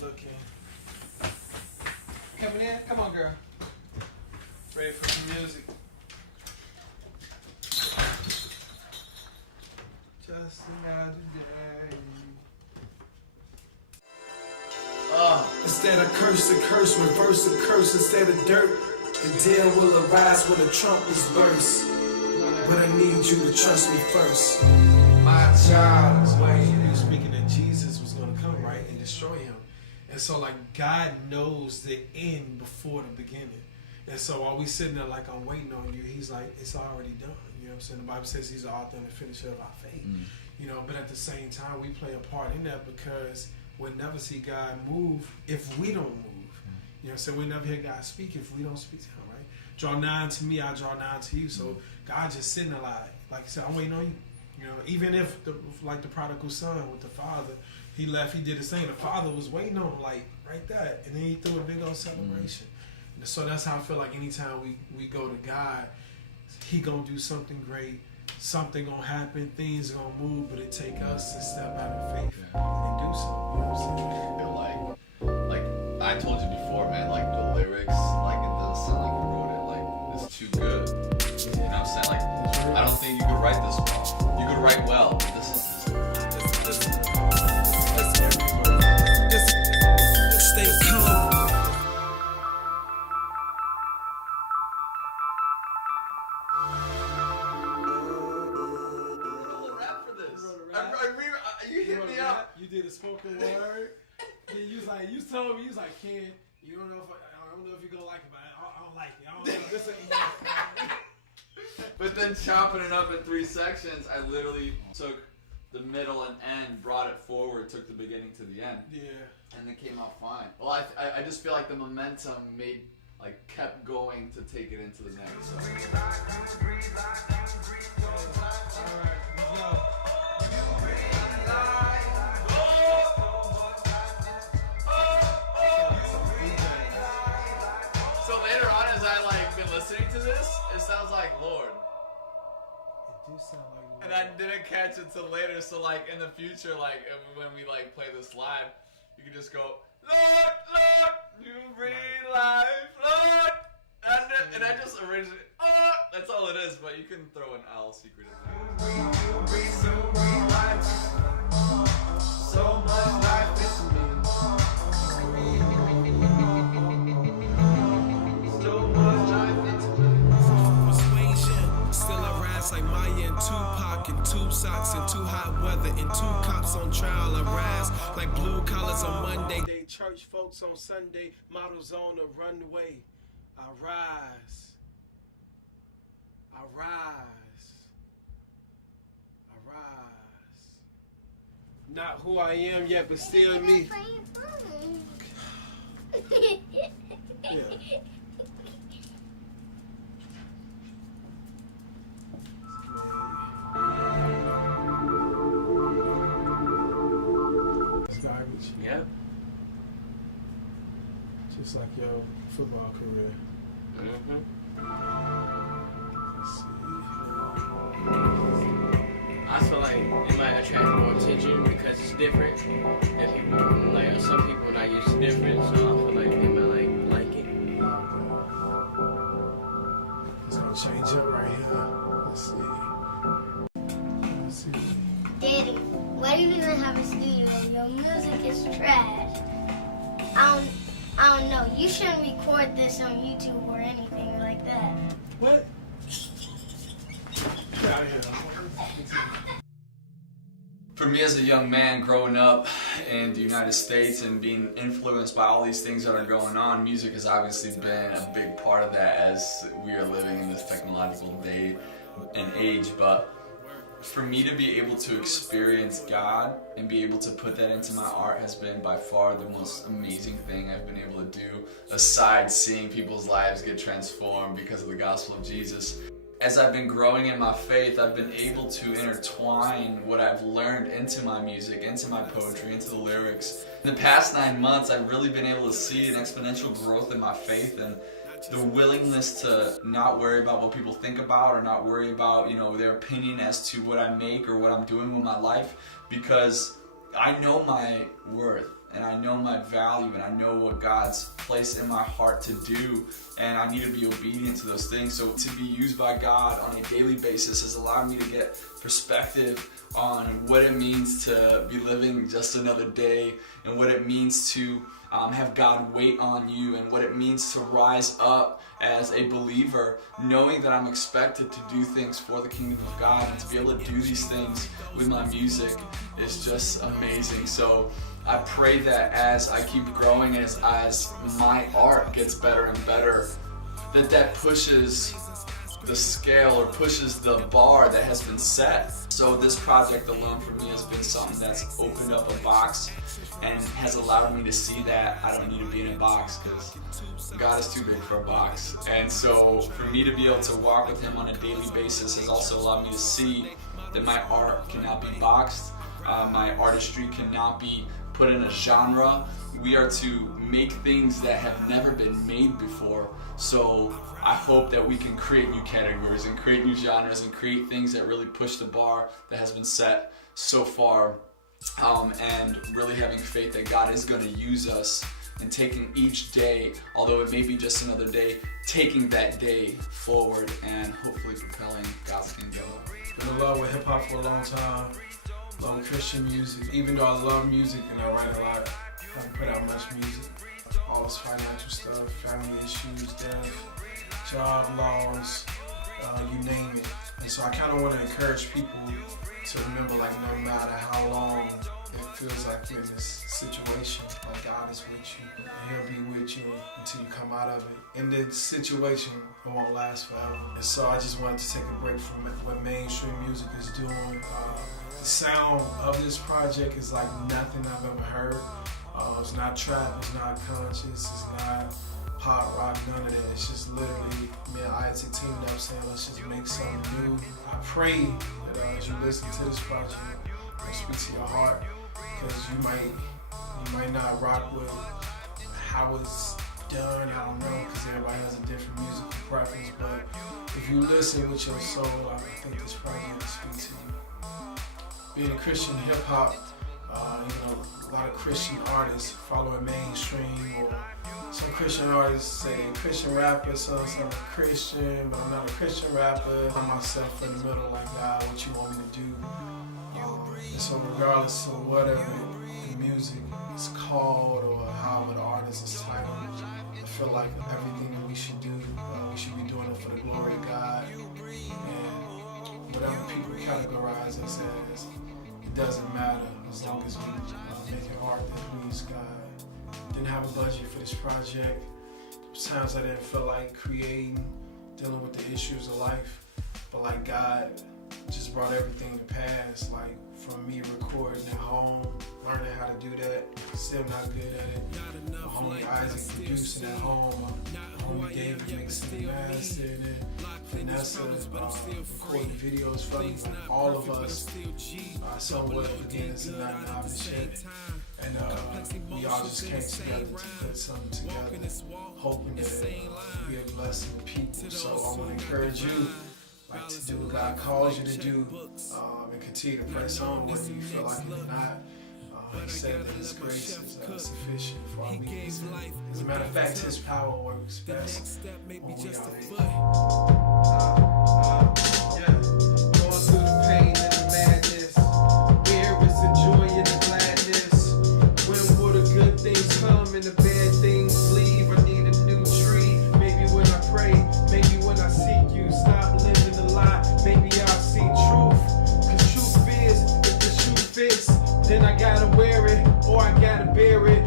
looking. Coming in? Come on, girl. Ready for some music. Just another day. Instead of curse, the curse, reverse the curse. Instead of dirt, the deal will arise when the trumpets burst. But I need you to trust me first. My child is waiting. He was speaking that Jesus was going to come, right, and destroy him. And so, like, God knows the end before the beginning. And so while we sitting there like, I'm waiting on you, he's like, it's already done. You know what I'm saying? The Bible says he's the author and the finisher of our faith. You know, but at the same time, we play a part in that because we'll never see God move if we don't move. You know what I'm saying? We'll never hear God speak if we don't speak to him, right? Draw nigh to me, I draw nigh to you. So God just sitting there like I said, I'm waiting on you. You know, even if, like the prodigal son with the father, he left, he did the same. The father was waiting on him, like, right there. And then he threw a big old celebration. So that's how I feel like anytime we go to God, he gonna do something great, something gonna happen, things gonna move, but it take us to step out of faith and do something. You know what I'm saying? Like I told you before, man, like the lyrics, like it doesn't sound like you wrote it, like it's too good. You know what I'm saying? Like I don't think you could write this well. You could write well. Stay calm. You hit me up. You did a spoken word. You told me, you was like, Ken, you don't know if I don't know if you're gonna like it, but I don't like it. I don't know if this ain't But then chopping it up in 3 sections, I literally took the middle and end, brought it forward, took the beginning to the end. Yeah. And it came out fine. Well, I just feel like the momentum kept going to take it into the next. So. Alright, let's go. So later on, as I been listening to this, it sounds like Lord. It do sound like Lord. And I didn't catch it till later. So in the future, when we play this live, you can just go, Lord, Lord, you breathe life, Lord. And I just originally, that's all it is. But you can throw an L secretively. So much life is me. So much life is me. Persuasion. Still I rise like Maya and Tupac in 2 socks and 2 hot weather and 2 cops on trial. I rise like blue collars on Monday. Church folks on Sunday, models on the runway. I rise. I rise. I rise. Not who I am yet, but still me. Yeah. It's garbage. Yep. Just like your football career. Let's see. I feel like it might attract more attention because it's different. And people, some people not used to different, so I feel like they might like it. It's gonna change up right here. Let's see. Let's see. Daddy, why do you even have a studio? Your music is trash. I don't know. You shouldn't record this on YouTube or anything like that. What? Get out of here. For me as a young man growing up in the United States and being influenced by all these things that are going on, music has obviously been a big part of that as we are living in this technological day and age. But for me to be able to experience God and be able to put that into my art has been by far the most amazing thing I've been able to do, aside seeing people's lives get transformed because of the gospel of Jesus. As I've been growing in my faith, I've been able to intertwine what I've learned into my music, into my poetry, into the lyrics. In the past 9 months, I've really been able to see an exponential growth in my faith and the willingness to not worry about what people think about or not worry about, their opinion as to what I make or what I'm doing with my life, because I know my worth, and I know my value, and I know what God's placed in my heart to do, and I need to be obedient to those things. So to be used by God on a daily basis has allowed me to get perspective on what it means to be living just another day, and what it means to have God wait on you, and what it means to rise up as a believer, knowing that I'm expected to do things for the kingdom of God, and to be able to do these things with my music is just amazing. So I pray that as I keep growing, as my art gets better and better, that pushes the scale, or pushes the bar that has been set. So this project alone for me has been something that's opened up a box and has allowed me to see that I don't need to be in a box, because God is too big for a box. And so for me to be able to walk with Him on a daily basis has also allowed me to see that my art cannot be boxed, my artistry cannot be put in a genre. We are to make things that have never been made before. So I hope that we can create new categories and create new genres and create things that really push the bar that has been set so far, and really having faith that God is going to use us, and taking each day, although it may be just another day, taking that day forward and hopefully propelling God's kingdom. Been in love with hip hop for a long time. Love Christian music. Even though I love music and I write a lot, I haven't put out much music. All this financial stuff, family issues, death, job loss, you name it. And so I kind of want to encourage people to remember, like, no matter how long it feels like you're in this situation, like, God is with you. And He'll be with you until you come out of it. In this situation, it won't last forever. And so I just wanted to take a break from what mainstream music is doing. The sound of this project is like nothing I've ever heard. It's not trap, it's not conscious, it's not pop, rock, none of that. It's just literally me and Isaac teamed up saying, let's just make something new. I pray that as you listen to this project, it'll speak to your heart, because you might not rock with how it's done, I don't know, because everybody has a different musical preference, but if you listen with your soul, I think this project will speak to you. Being a Christian hip hop, a lot of Christian artists following mainstream, or some Christian artists say they're Christian rappers, some I'm a Christian, but I'm not a Christian rapper. I find myself in the middle, like, God, what you want me to do? And so regardless of whatever the music is called, or however the artist is titled, I feel like everything that we should do, we should be doing it for the glory of God. And whatever people categorize us as, it doesn't matter, as long as we make it art that please God. Didn't have a budget for this project. Times I didn't feel like creating, dealing with the issues of life, but like God just brought everything to pass. Like, from me recording at home, learning how to do that, still not good at it. My homie Isaac producing at home, my homie David mixing and mastering it, Vanessa recording videos for me. Like, all of us somewhat beginners and not novice yet. And we all just came together to put something together, hoping that we are blessing the people. So I want to encourage you, like, to do what God calls you to do, and continue to press on whether you feel like it or not. He said that His grace is sufficient for our weakness. As a matter of fact, His power works best when we are weak. Going through the pain and the madness, where is the joy and the gladness? When will the good things come and the bad things leave? I need a new tree. Maybe when I pray, maybe when I seek you, stop living a lie. Maybe I'll see truth. Cause truth is, if the shoe fits, then I gotta wear it, or I gotta bear it.